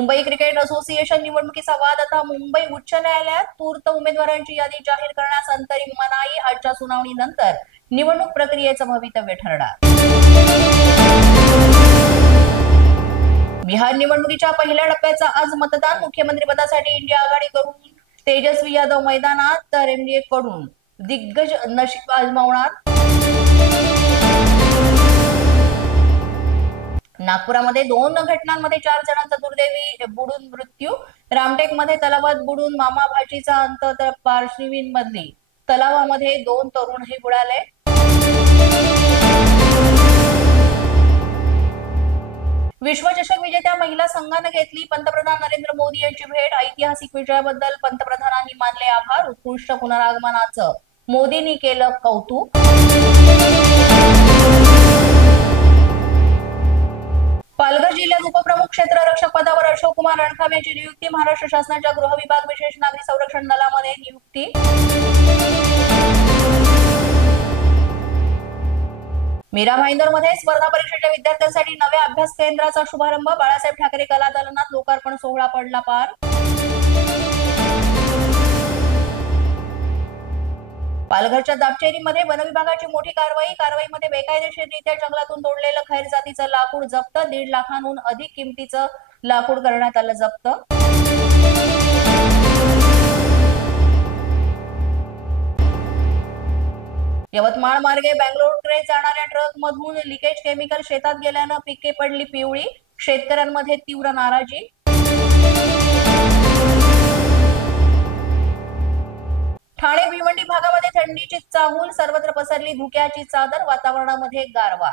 Mumbai cricket association निवडणुकीचा वाद आता मुंबई उच्च न्यायालयात. तूर्त उमेदवारांची यादी जाहीर करण्यास अंतरिम मनाई. आजच्या सुनावणीनंतर निवडणूक प्रक्रियेचं भवितव्य ठरणार. बिहार निवडणुकीच्या पहिल्या टप्प्याचा आज मतदान. मुख्यमंत्रीपदासाठी इंडिया आघाडीकडून तेजस्वी यादव मैदानात, तर एनडीए कडून दिग्गज नशीब आजमावणार. नागपुरामध्ये 2 घटनांमध्ये 4 जणांचा दुर्दैवी बुडून मृत्यू. रामटेकमध्ये तलावात बुडून मामा भाचीचा अंत, तर पारशिवनीमधली तलावामध्ये 2 तरुणही बुडाले. विश्वचषक विजेत्या महिला संघानं घेतली पंतप्रधान नरेंद्र मोदी यांची भेट. ऐतिहासिक विजयाबद्दल पंतप्रधानांनी मानले आभार. उत्कृष्ट पुनरागमनाचं मोदींनी केलं कौतुक. पालघर जिल्ह्यात उपप्रमुख क्षेत्ररक्षक पदावर अशोक कुमार रणखाम यांची नियुक्ती. महाराष्ट्र शासनाच्या गृह विभाग विशेष नागरी संरक्षण दलामध्ये नियुक्ती. मीरा भाईंदरमध्ये स्पर्धा परीक्षेच्या विद्यार्थ्यांसाठी नव्या अभ्यास केंद्राचा शुभारंभ. बाळासाहेब ठाकरे कला दालनात लोकार्पण सोहळा पडला पार. पालघरच्या दापचेरीमध्ये वनविभागाची मोठी कारवाईमध्ये बेकायदेशीररित्या जंगलातून तोडलेलं खैर जातीचं लाकूड जप्त. 1.5 लाखांहून अधिक किमतीचं लाकूड करण्यात आलं जप्त. यवतमाळ मार्गे बँगलोरकडे जाणाऱ्या ट्रक मधून लिकेज केमिकल शेतात गेल्यानं पिके पडली पिवळी. शेतकऱ्यांमध्ये तीव्र नाराजी. ठाणे भिवंडी भागामध्ये थंडीची चाहूल. सर्वत्र पसरली धुक्याची चादर. वातावरणामध्ये गारवा.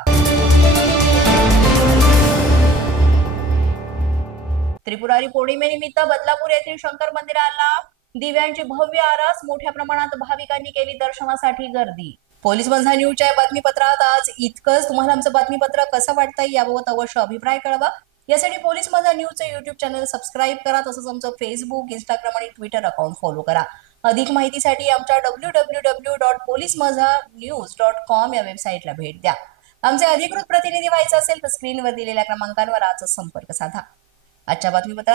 त्रिपुरारी पौर्णिमेनिमित्त बदलापूर येथील शंकर मंदिराला दिव्यांची भव्य आरास. मोठ्या प्रमाणात भाविकांनी केली दर्शनासाठी गर्दी. पोलीस माझा न्यूजच्या बातमीपत्रात आज इतकंच. तुम्हाला आमचं बातमीपत्र कसं वाटतंय याबाबत अवश्य अभिप्राय कळवा. यासाठी पोलीस माझा न्यूजचं युट्यूब चॅनल सबस्क्राईब करा. तसंच आमचं फेसबुक, इंस्टाग्राम आणि ट्विटर अकाउंट फॉलो करा. अधिक माहितीसाठी आमच्या www.policemazanews.com या वेबसाईटला भेट द्या. आमचे अधिकृत प्रतिनिधी व्हायचे असेल तर स्क्रीनवर दिलेल्या क्रमांकांवर आजच संपर्क साधा. आजच्या बातमीपत्रात